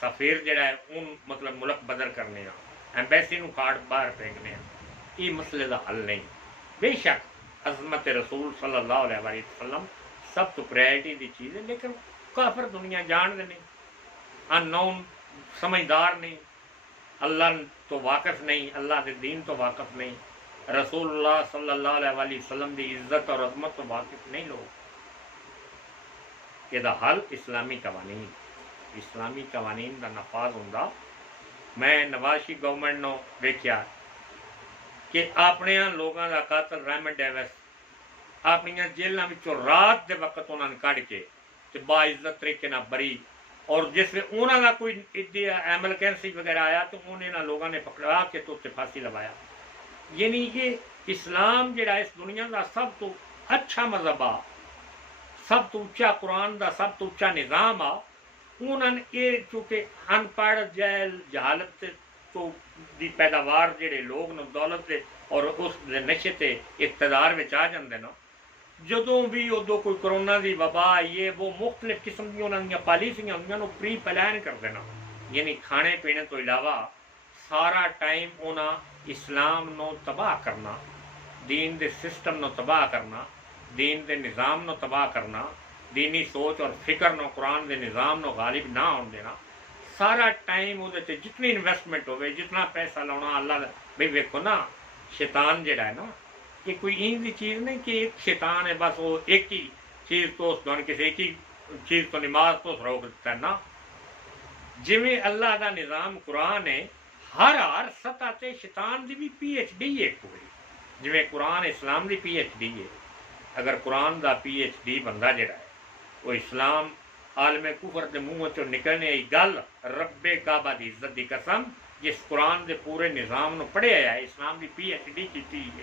سفیر جڑا ہے ان مطلب ملک بدر کرنے ہاں, ایمبیسی نو کارڈ باہر پھینکنے ہاں. یہ مسئلے کا حل نہیں. بے شک عظمت رسول صلی اللہ علیہ وسلم سب تو پرائرٹی دی چیز ہے, لیکن کافر دنیا جان دے نہیں, ان نون سمجھدار نہیں, اللہ تو واقف نہیں, اللہ دے دین تو واقف نہیں, رسول اللہ صلی اللہ علیہ وسلم دی عزت اور عظمت تو واقف نہیں لوگ. یہ حل اسلامی قوانین, اسلامی قوانین کا نفاذ ہوں. میں نواز شریف گورنمنٹ نو ویکھیا کہ اپنے لوگوں کا قاتل ریمنڈ ڈیوس اپنی جیلوں میں رات دے وقت انہوں نے کھڑ کے باعزت طریقے نہ بری, اور جس میں انہوں کا کوئی ایمرجنسی وغیرہ آیا تو انہیں لوگوں نے پکڑا کے تو پھانسی لوایا. یعنی کہ اسلام جڑا اس دنیا کا سب تو اچھا مذہب آ, سب تو اچا قرآن دا سب تو اچا نظام آ, انہوں نے یہ چونکہ ان پڑھ جہل جہالت تو دی پیداوار جڑے لوگ نو دولت دے اور اس دے نشے تے اقتدار میں آ جاندے نا, جدوں بھی ادو کوئی کرونا دی وبا یہ وہ مختلف قسم کی انہوں نے پالیسیاں انہوں نے پری پلان کر دینا. یعنی کھانے پینے تو علاوہ سارا ٹائم انہاں اسلام نو تباہ کرنا، دین دے سسٹم نو تباہ کرنا، دین دے نظام نو تباہ کرنا، دینی سوچ اور فکر نو قرآن دے نظام نو غالب نہ ہون دینا، سارا ٹائم وہ جتنی انویسٹمنٹ ہوئے، جتنا پیسہ لاؤنا اللہ بھائی ویکو نا، شیطان جڑا ہے نا یہ کوئی این دی چیز نہیں کہ ایک شیطان ہے بس وہ ایک ہی چیز تو اس کسی ایک ہی چیز تو نماز تو روک دیتا ہے نا، جویں اللہ دا نظام قرآن ہے ہر سطح تے شیطان دی بھی پی ایچ ڈی ہے کوئی، جویں قرآن اسلام دی پی ایچ ڈی ہے، اگر قرآن دا پی ایچ ڈی بندہ جڑا ہے وہ اسلام عالم کفر دے منہ چوں نکلنے ای گل رب کعبہ دی عزت دی قسم جس قرآن دے پورے نظام نو پڑھیا ہے اسلام دی پی ایچ ڈی کیتی ہے،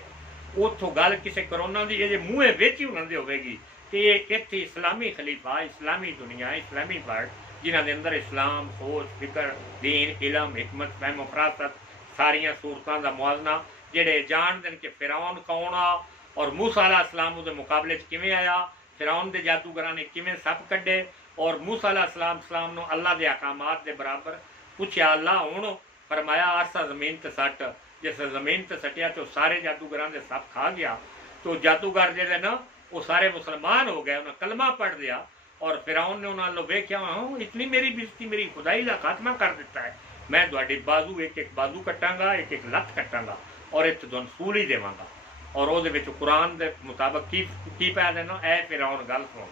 اتوں گل کسی کرونا دی یہ منہ وچ ہی انہاں دی ہوے گی کہ یہ اتنے اسلامی خلیفہ، اسلامی دنیا، اسلامی ورلڈ جنہاں دے اندر اسلام سوچ فکر دین علم حکمت فہم و فراست ساریاں صورتاں دا موازنہ جڑے جان دن کہ فرعون کون آ اور موسیٰ علیہ السلام دے مقابلے چ کیویں آیا، فرعون دے جادوگراں نے کیویں سپ کڈے اور موسیٰ علیہ السلام نو اللہ دے احکامات دے برابر پوچھیا اللہ ہن فرمایا آسا زمین تے سٹ، جس زمین تے سٹیا تو سارے جادوگراں دے سپ کھا گیا، تو جادوگر جڑے نا وہ سارے مسلمان ہو گئے، انہوں نے کلمہ پڑھ لیا اور فرعون نے انہوں نے ویکھیا اتنی میری بےزتی میری خدائی کا خاتمہ کر دیتا ہے، میں تہاڈی بازو ایک ایک بازو کٹاں گا، ایک ایک لت کٹاں گا اور ایک تہاڈوں سول ہی دیواں گا، اور وہ قرآن دے مطابق کی پیا دینا، اے فرعون گل سن،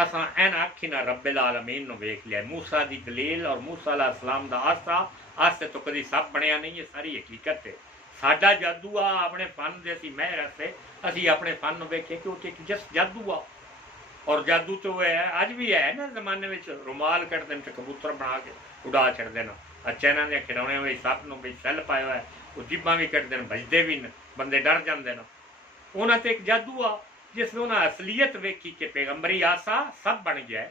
اساں این اکھی نہ رب العالمین نو ویکھ لیا، موسیٰ دی دلیل اور موسیٰ علیہ السلام دا آستے تو کدی سب بنیا نہیں، یہ ساری حقیقت ہے، ساڈا جادو آ اپنے فن دے اسی مہر سے اسی اپنے فن نو ویکھے کہ وہ جس جادو آ، اور جادو تو ہے اج بھی ہے نا زمانے میں رومال کٹ دین تے کبوتر بنا کے اڈا چھڑ دینا، اچھا انہاں دے کھڑونے ہوئے سپ نو بھی سیل پایا ہوا ہے وہ جیباں بھی کٹ دین بجدے بھی بندے ڈر جاندے نا، انہاں تے ایک جادو آ جس میں انہاں اصلیت ویکھی کہ پیغمبری آسا سب بن گیا ہے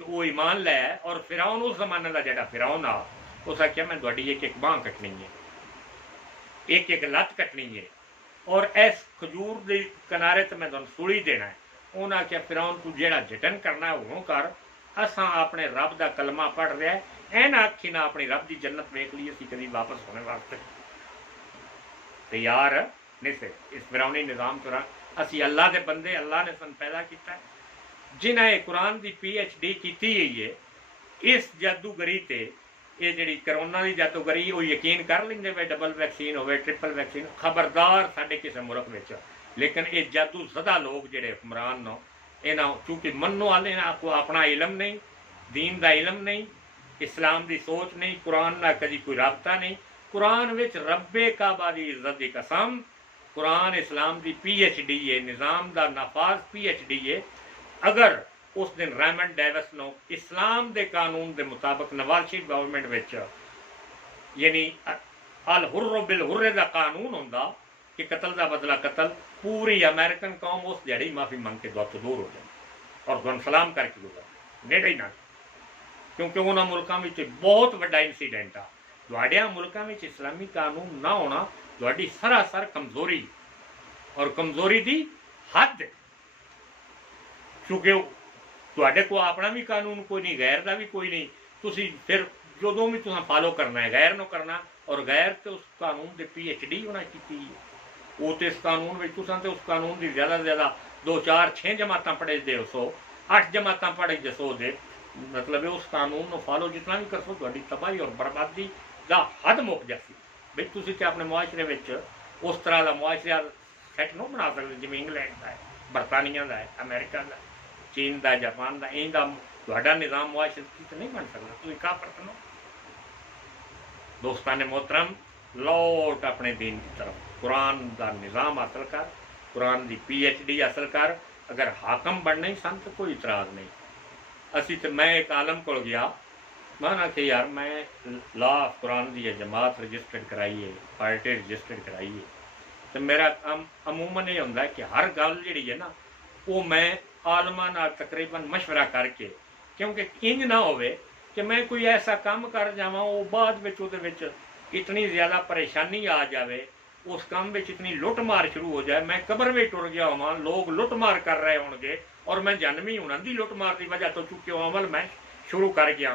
تو وہ ایمان لے اور فرعون اس زمانے دا جڑا فرعون آ اس آخیا میں تہاڈی ایک ایک باں کٹنی ہے، ایک ایک لت کٹنی ہے اور اس کھجور دے کنارے تے میں تمہیں سولی دینا ہے، انہاں آخیا فرعون تو جیڑا جتن کرنا ہے وہ کر، اساں اپنے رب دا کلمہ پڑھ رہا ہے این اکھی نہ اپنی رب دی جنت ویکھ لی اسی کبھی واپس ہونے واسطے تیار نہیں سے، اس فرعونی نظام تو اسی اللہ دے بندے، اللہ نے سن پیدا کیتا ہے، جنہاں قرآن دی پی ایچ ڈی کیتی ہوئی ہے، اس جادوگری تے یہ جڑی کرونا دی جادوگری وہ یقین کر لیں گے ڈبل ویکسین ہوئے ٹرپل ویکسین، خبردار ساڈے کسی ملک میں، لیکن یہ جادو زدہ لوگ جڑے حکمران نو یہاں چونکہ منو والے کو اپنا علم نہیں، دین دا علم نہیں، اسلام دی سوچ نہیں، قرآن نہ کدی کوئی رابطہ نہیں، قرآن وچ رب کعبہ دی عزت دی قسم قرآن اسلام دی پی ایچ ڈی ہے، نظام دا نفاذ پی ایچ ڈی ہے، اگر اس دن ریمنڈ ڈیوس نو اسلام دے قانون دے مطابق نواز شریف گورنمنٹ وچ یعنی الحر بالحر دا قانون ہوندا کہ قتل دا بدلہ قتل، پوری امریکن قوم اس جڑی معافی منگ کے دور ہو جائے اور دون سلام کر کے گزر نیڑے ہی نہ، کیونکہ انہاں ملکاں وچ بہت بڑا انسیڈنٹ آ، تہاڈیاں ملکاں وچ اسلامی قانون نہ ہونا تہاڈی سراسر کمزوری اور کمزوری دی حد ہے، کیونکہ تہاڈے کو اپنا بھی قانون کوئی نہیں، غیر دا بھی کوئی نہیں، تسی پھر جدوں بھی تساں فالو کرنا ہے غیر نو کرنا، اور غیر تے اس قانون دے پی ایچ ڈی ہونا کیتی ہے، وہ تے اس قانون وچ تساں تے اس قانون دی زیادہ سے زیادہ 2 4 6 جماعتاں پڑھے دے 100 8 جماعتاں پڑھے دے 100 دے مطلب ہے اس قانون نو فالو جتنا بھی کرسو تہاڈی تباہی اور بربادی دا حد مک جاسی، بھئی تسی تے اپنے معاشرے وچ اس طرح دا معاشرہ سیٹ نہ بنا سکتے جویں انگلینڈ دا ہے، برطانیہ دا ہے، امریکہ دا ہے، چین دا، جاپان دا، این دا تہاڈا نظام معاشرتی تے نہیں بن سکتا، تسی کافر تے نو۔ دوستان محترم لوٹ اپنے دین کی طرف، قرآن دا نظام حاصل کر، قرآن دی پی ایچ ڈی حاصل کر، اگر حاکم بننا ہی سن تو کوئی اعتراض نہیں، اسی تو میں ایک عالم کو گیا میں نے کہ یار میں لا قرآن دی جماعت رجسٹرڈ کرائی ہے، پارٹی رجسٹرڈ کرائی ہے، تو میرا کام عموماً یہ ہوتا ہے کہ ہر گل جڑی ہے نا وہ میں عالماں نال تقریباً مشورہ کر کے، کیونکہ انج نہ ہوئے کہ میں کوئی ایسا کام کر جاواں وہ بعد وچ اودے وچ اتنی زیادہ پریشانی آ جاوے، اس کام وچ اتنی لٹ مار شروع ہو جائے، میں قبر میں ٹر گیا ہواں، لوگ لٹ مار کر رہے ہون گے اور میں جنمی انہاں دی لٹ مار دی وجہ تو چونکہ وہ عمل میں شروع کر گیا،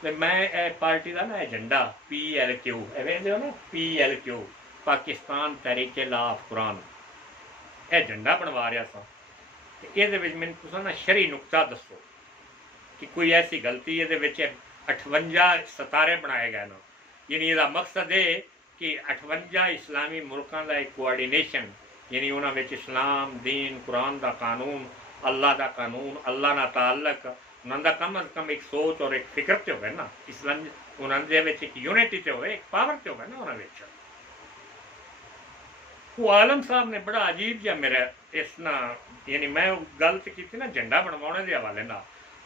ਤੇ ਮੈਂ ਇਹ ਪਾਰਟੀ ਦਾ ਨਾ ਏਜੰਡਾ PLQ ਐਵੇਂ ਦਿਓ ਨਾ PLQ ਪਾਕਿਸਤਾਨ ਤਹਿਰੀਕ ਲਾਫ ਕੁਰਾਨ ਇਹ ਏਜੰਡਾ ਬਣਵਾ ਰਿਹਾ ਸਾਂ ਤੇ ਇਹਦੇ ਵਿੱਚ ਮੈਨੂੰ ਤੁਸੀਂ ਨਾ ਸ਼ਰਈ ਨੁਕਤਾ ਦੱਸੋ ਕਿ ਕੋਈ ਐਸੀ ਗਲਤੀ ਇਹਦੇ ਵਿੱਚ 58 ਸਿਤਾਰੇ ਬਣਾਏ ਗਏ ਨਾ, ਯਾਨੀ ਇਹਦਾ ਮਕਸਦ ਇਹ ਕਿ 58 ਇਸਲਾਮੀ ਮੁਲਕਾਂ ਦਾ ਇੱਕ ਕੋਆਰਡੀਨੇਸ਼ਨ, ਯਾਨੀ ਉਹਨਾਂ ਵਿੱਚ ਇਸਲਾਮ ਦੀਨ ਕੁਰਾਨ ਦਾ ਕਾਨੂੰਨ ਅੱਲਾ ਦਾ ਕਾਨੂੰਨ ਅੱਲਾ ਨਾਲ ਤਾਲਕ ਉਹਨਾਂ ਦਾ ਕਮ ਅਜ਼ ਕਮ ਇੱਕ ਸੋਚ ਔਰ ਇੱਕ ਫਿਕਰ ਤੇ ਹੋਵੇ ਨਾ, ਇਸਲਾਮ ਉਹਨਾਂ ਦੇ ਵਿੱਚ ਇੱਕ ਯੂਨਿਟੀ ਤੇ ਹੋਵੇ, ਇੱਕ ਪਾਵਰ ਤੇ ਹੋਵੇ ਨਾ ਉਹਨਾਂ ਵਿੱਚ। ਉਹ ਆਲਮ ਸਾਹਿਬ ਨੇ ਬੜਾ ਅਜੀਬ ਜਿਹਾ ਮੇਰਾ ਇਸ ਨਾਲ, ਯਾਨੀ ਮੈਂ ਉਹ ਗੱਲ ਤੇ ਕੀਤੀ ਨਾ ਝੰਡਾ ਬਣਵਾਉਣੇ ਦੇ ਹਵਾਲੇ ਨਾਲ,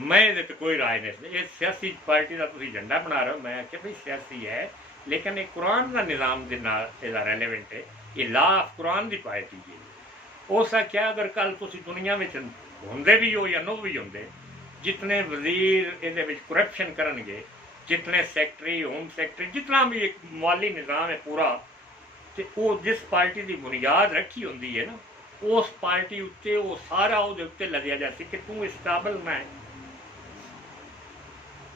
ਮੈਂ ਇਹਦੇ ਤੇ ਕੋਈ ਰਾਏ ਨਹੀਂ, ਇਹ ਸਿਆਸੀ ਪਾਰਟੀ ਦਾ ਤੁਸੀਂ ਝੰਡਾ ਬਣਾ ਰਹੇ ਹੋ। ਮੈਂ ਆਖਿਆ ਬਈ ਸਿਆਸੀ ਹੈ ਲੇਕਿਨ ਇਹ ਕੁਰਾਨ ਦਾ ਨਿਜ਼ਾਮ ਦੇ ਨਾਲ ਇਹਦਾ ਰੈਲੇਵੈਂਟ ਹੈ, ਇਹ law of Quran the party ਜੀ। ਉਸ ਆਖਿਆ ਅਗਰ ਕੱਲ ਤੁਸੀਂ ਦੁਨੀਆ ਵਿੱਚ ਹੁੰਦੇ ਵੀ ਹੋ ਜਾਂ ਨੋ ਵੀ ਹੁੰਦੇ, ਜਿਤਨੇ ਵਜ਼ੀਰ ਇਹਦੇ ਵਿੱਚ ਕਰਪਸ਼ਨ ਕਰਨਗੇ, ਜਿਤਨੇ ਸੈਕਟਰੀ ਹੋਮ ਸੈਕਟਰੀ ਜਿਤਨਾ ਵੀ ਇੱਕ ਮਾਲੀ ਨਿਜ਼ਾਮ ਹੈ ਪੂਰਾ, ਤੇ ਉਹ ਜਿਸ ਪਾਰਟੀ ਦੀ ਬੁਨਿਆਦ ਰੱਖੀ ਹੁੰਦੀ ਹੈ ਨਾ, ਉਸ ਪਾਰਟੀ ਉੱਤੇ ਉਹ ਸਾਰਾ ਉਹਦੇ ਉੱਤੇ ਲੱਦਿਆ ਜਾ ਸੀ ਕਿ ਤੂੰ ਇਸ ਕਾਬਲ ਮੈਂ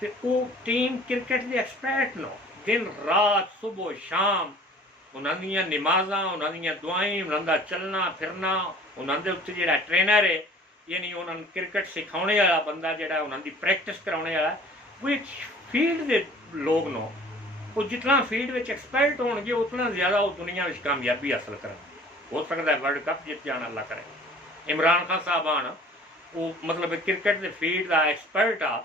ਤੇ ਉਹ ਟੀਮ ਕ੍ਰਿਕਟ ਦੇ ਐਕਸਪਰਟ ਨੂੰ ਦਿਨ ਰਾਤ ਸੁਬਹ ਸ਼ਾਮ ਉਹਨਾਂ ਦੀਆਂ ਨਮਾਜ਼ਾਂ, ਉਹਨਾਂ ਦੀਆਂ ਦੁਆਵਾਂ, ਉਹਨਾਂ ਦਾ ਚੱਲਣਾ ਫਿਰਨਾ, ਉਹਨਾਂ ਦੇ ਉੱਤੇ ਜਿਹੜਾ ਟ੍ਰੇਨਰ ਹੈ ਯਾਨੀ ਉਹਨਾਂ ਨੂੰ ਕ੍ਰਿਕਟ ਸਿਖਾਉਣੇ ਵਾਲਾ ਬੰਦਾ ਜਿਹੜਾ ਉਹਨਾਂ ਦੀ ਪ੍ਰੈਕਟਿਸ ਕਰਾਉਣੇ ਵਾਲਾ, ਉਹ ਇੱਕ ਫੀਲਡ ਦੇ ਲੋਕ ਨੂੰ, ਉਹ ਜਿਤਨਾ ਫੀਲਡ ਵਿੱਚ ਐਕਸਪਰਟ ਹੋਣਗੇ ਉਤਨਾ ਜ਼ਿਆਦਾ ਉਹ ਦੁਨੀਆ ਵਿੱਚ ਕਾਮਯਾਬੀ ਹਾਸਲ ਕਰਨਗੇ। ਹੋ ਸਕਦਾ ਵਰਲਡ ਕੱਪ ਜਿੱਤ ਜਾਣ ਅੱਲਾ ਕਰੇ। ਇਮਰਾਨ ਖਾਨ ਸਾਹਿਬ ਆਣ, ਉਹ ਮਤਲਬ ਕ੍ਰਿਕਟ ਦੇ ਫੀਲਡ ਦਾ ਐਕਸਪਰਟ ਆ,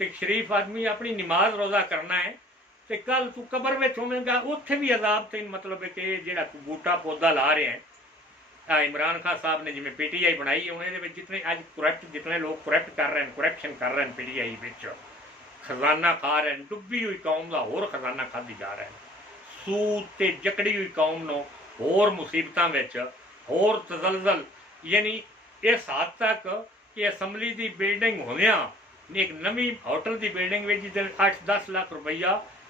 تو شریف آدمی اپنی نماز روزہ کرنا ہے تو کل تو قبر میں ہوਵੇਂਗਾ اتنے بھی عذاب تین مطلب ہے کہ جہاں بوٹا پودا لا رہے ہیں عمران خان صاحب نے جی پی ٹی آئی بنائی ہے انہیں جتنے اج کرپٹ جتنے لوگ کرپٹ کر رہے ہیں کرپشن کر رہے ہیں پی ٹی آئی بچ خزانہ کھا رہے ہیں ڈبی ہوئی قوم کا ہور خزانہ کھادی جا رہا ہے سود تے جکڑی ہوئی قوم نو ہور مصیبتاں وچ ہور تزلزل یعنی اس حد تک کہ اسمبلی دی بلڈنگ ہوندیاں ایک نویں ہوٹل دی بلڈنگ وچ جس 8-10 لاکھ روپیہ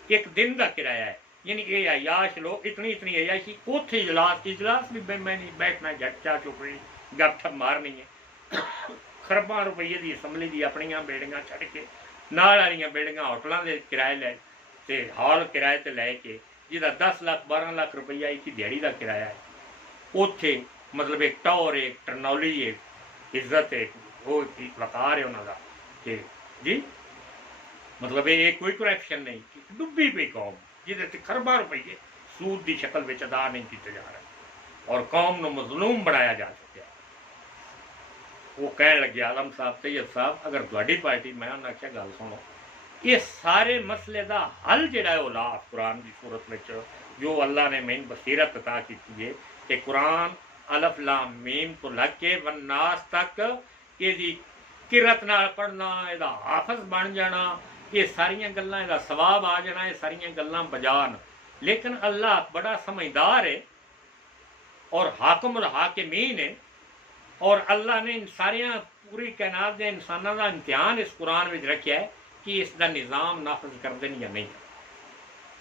ایک دن دا کرایہ ہے یعنی یہ عیاش لوگ اتنی عیاشی اتنے اجلاس بھی میں نہیں بیٹھنا جٹ چاہ چکری گپ ٹھپ مارنی ہے خرباں روپیے دی اسمبلی دی اپنی بلڈنگاں چھڑ کے نال والی بلڈنگاں ہوٹلاں دے کرائے لے تے ہال کرائے تے لے کے جہاں 10 لاکھ 12 لاکھ روپیہ ایک دیہڑی کا کرایہ ہے اتنے مطلب ایک ٹور ایک ٹرنولی ایک عزت ایک وہ وقار ہے انہوں کا کہ جی مطلب یہ کوئی کرپشن نہیں ڈبی پی قوم جہد خرباں روپیے سود کی شکل میں ادا نہیں کیتے جا رہے اور قوم نو مظلوم بنایا جا چکا وہ کہن لگے عالم صاحب طیب صاحب اگر تھوڑی پارٹی میں انہوں نے آخیا گل سنو یہ سارے مسئلے دا حل جڑا ہے وہ لا قرآن کی صورت میں جو اللہ نے مین بصیرت عطا کی ہے کہ قرآن الف لام میم تو لگ کے والناس تک یہ کرت نال پڑھنا یہ حافظ بن جانا یہ ساریاں گلاں یہ ثواب آ جانا یہ ساریاں گلاں بجان لیکن اللہ بڑا سمجھدار ہے اور حاکم الحاکمین ہے اور اللہ نے ان ساریاں پوری کائنات دے انسانوں کا امتحان اس قرآن میں رکھا ہے کہ اس کا نظام نافذ کر دیں یا نہیں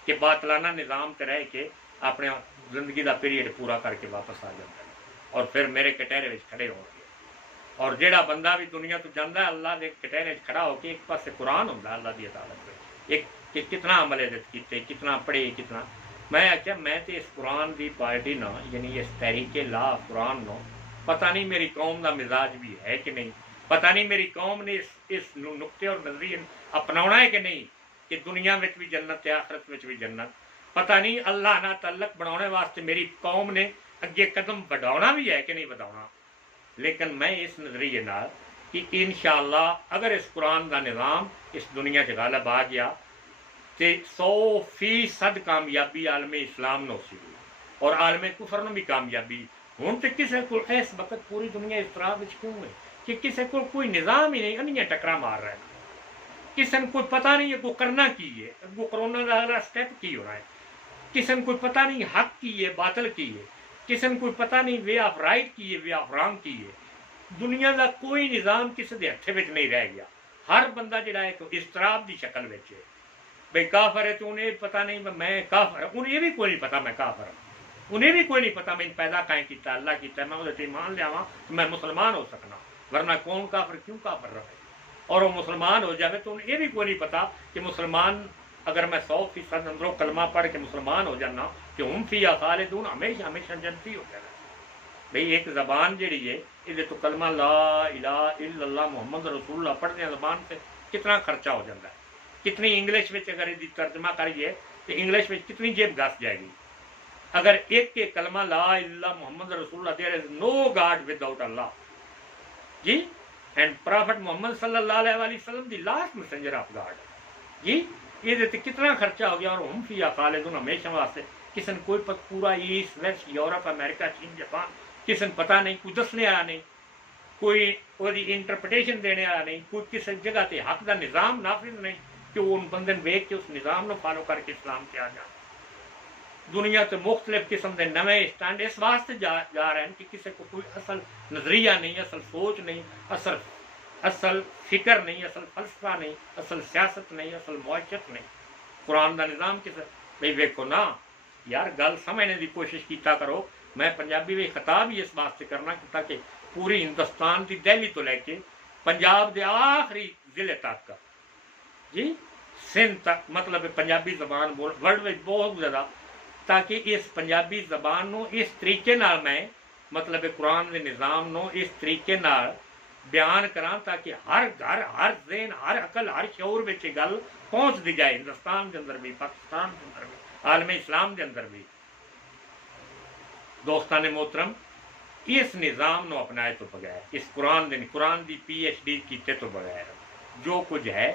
کہ باطلانہ نظام تے رہ کے اپنے زندگی کا پیریڈ پورا کر کے واپس آ جاتا ہے اور پھر میرے کٹہرے میں کھڑے ہو گے اور جہاں بندہ بھی دنیا تو جانا ہے اللہ کے کٹہرے کھڑا ہو کے ایک پاس قرآن ہوتا اللہ کی عدالت میں ایک کہ کتنا عمل عزت کیتے کتنا پڑھے کتنا میں آخیا میں تو اس قرآن کی پارٹی نہ یعنی اس تحریک لا قرآن نو پتہ نہیں میری قوم کا مزاج بھی ہے کہ نہیں پتہ نہیں میری قوم نے اس نقطے اور نظریے اپنا ہے کہ نہیں کہ دنیا میں بھی جنت ہے آخرت میں بھی جنت پتہ نہیں اللہ نہ تعلق بنانے واسطے میری قوم نے اگے قدم بڑھانا بھی ہے کہ نہیں بڑھانا لیکن میں اس نظریے نال کہ انشاءاللہ اگر اس قرآن کا نظام اس دنیا سے غالب آ گیا تو 100% کامیابی عالم اسلام نو سی اور عالم کفر نو بھی کامیابی ہوں تو کسی کو اس وقت پوری دنیا اس طرح کیوں ہے کہ کسی کو کوئی نظام ہی نہیں انیاں ٹکرا مار رہا ہے کسی نے کوئی پتہ نہیں ہے کو کرنا کی ہے وہ کرونا کا اگلا سٹیپ کی ہونا ہے کسی نے کوئی پتہ نہیں حق کی ہے باطل کی ہے کسی نے کوئی پتہ نہیں وے آف رائٹ کی ہے وے آف رانگ کی ہے دنیا کا کوئی نظام کسی کے ہاتھ میں نہیں رہ گیا ہر بندہ جڑا ہے اضطراب کی شکل میں ہے بھائی کافر ہے تو انہیں پتہ نہیں میں کافر ہوں انہیں بھی کوئی نہیں پتہ میں کافر ہوں انہیں بھی کوئی نہیں پتہ میں پیدا کہیں کیتا اللہ کیتا میں وہ ایمان لیا تو میں مسلمان ہو سکنا ورنہ کون کافر کیوں کافر رہے اور وہ مسلمان ہو جائے تو انہیں یہ بھی کوئی نہیں پتا کہ مسلمان اگر میں 100% اندروں کلمہ پڑھ کے مسلمان ہو جانا کہ ہم فی خالدون ہمیشہ ہمیشہ جنتی ہو جانا بھئی ایک زبان جڑی ہے یہ تو کلمہ لا الہ الا اللہ محمد رسول اللہ پڑھنے زبان سے کتنا خرچہ ہو جاتا ہے کتنی انگلش میں اگر یہ ترجمہ کریے تو انگلش میں کتنی جیب گھس جائے گی اگر ایک کے کلمہ لا اللہ محمد رسول Allah there is no God without Allah ji and prophet Muhammad صلی اللہ علیہ وسلم the last messenger of God ji یہ کتنا خرچہ ہو گیا اور ہم فی خالدون ہمیشہ واسطے کسی نے کوئی پورا ایسٹ ویسٹ یورپ امریکہ چین جاپان کسی نے پتہ نہیں کوئی دسنے والا نہیں کوئی وہ انٹرپریٹیشن دینے والا نہیں کوئی کسی جگہ تے حق دا نظام نافذ نہیں کہ وہ ان بندے ویک کے اس نظام نو فالو کر کے اسلام کے آ جائے دنیا سے مختلف قسم کے نئے اسٹینڈ اس واسطے جا رہے ہیں کہ کسی کو کوئی اصل نظریہ نہیں اصل سوچ نہیں اصل فکر نہیں اصل فلسفہ نہیں اصل سیاست نہیں اصل معاشرت نہیں قرآن کا نظام کس بھائی ویکو نا یار گل سمجھنے کی کوشش کیتا کرو میں پنجابی میں خطاب ہی اس واسطے کرنا تاکہ پوری ہندوستان کی دہلی تو لے کے پنجاب کے آخری ضلع تک کا جی سندھ تک مطلب پنجابی زبان بول ورلڈ میں بہت زیادہ تاکہ اس پنجابی زبان نو اس طریقے نال میں مطلب قرآن کے نظام نو اس طریقے نال بیان کراں تاکہ ہر گھر ہر ذہن ہر عقل ہر شعور میں گل پہنچ دی جائے ہندوستان کے اندر بھی پاکستان کے اندر بھی عالم اسلام کے اندر بھی دوستان محترم اس نظام نو اپنائے تو بغیر اس قرآن دی پی ایچ ڈی کیتے تو بغیر جو کچھ ہے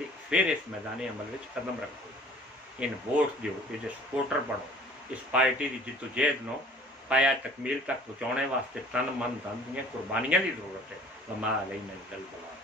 تو پھر اس میدانی عمل میں قدم رکھو، ان ووٹ دیو، یہ سپورٹر بنو، اس پارٹی کی جدوجہد نو پایا تکمیل تک پہنچانے واسطے تن من دھن دیا قربانیاں کی ضرورت ہے۔ وما علینا الا البلاغ۔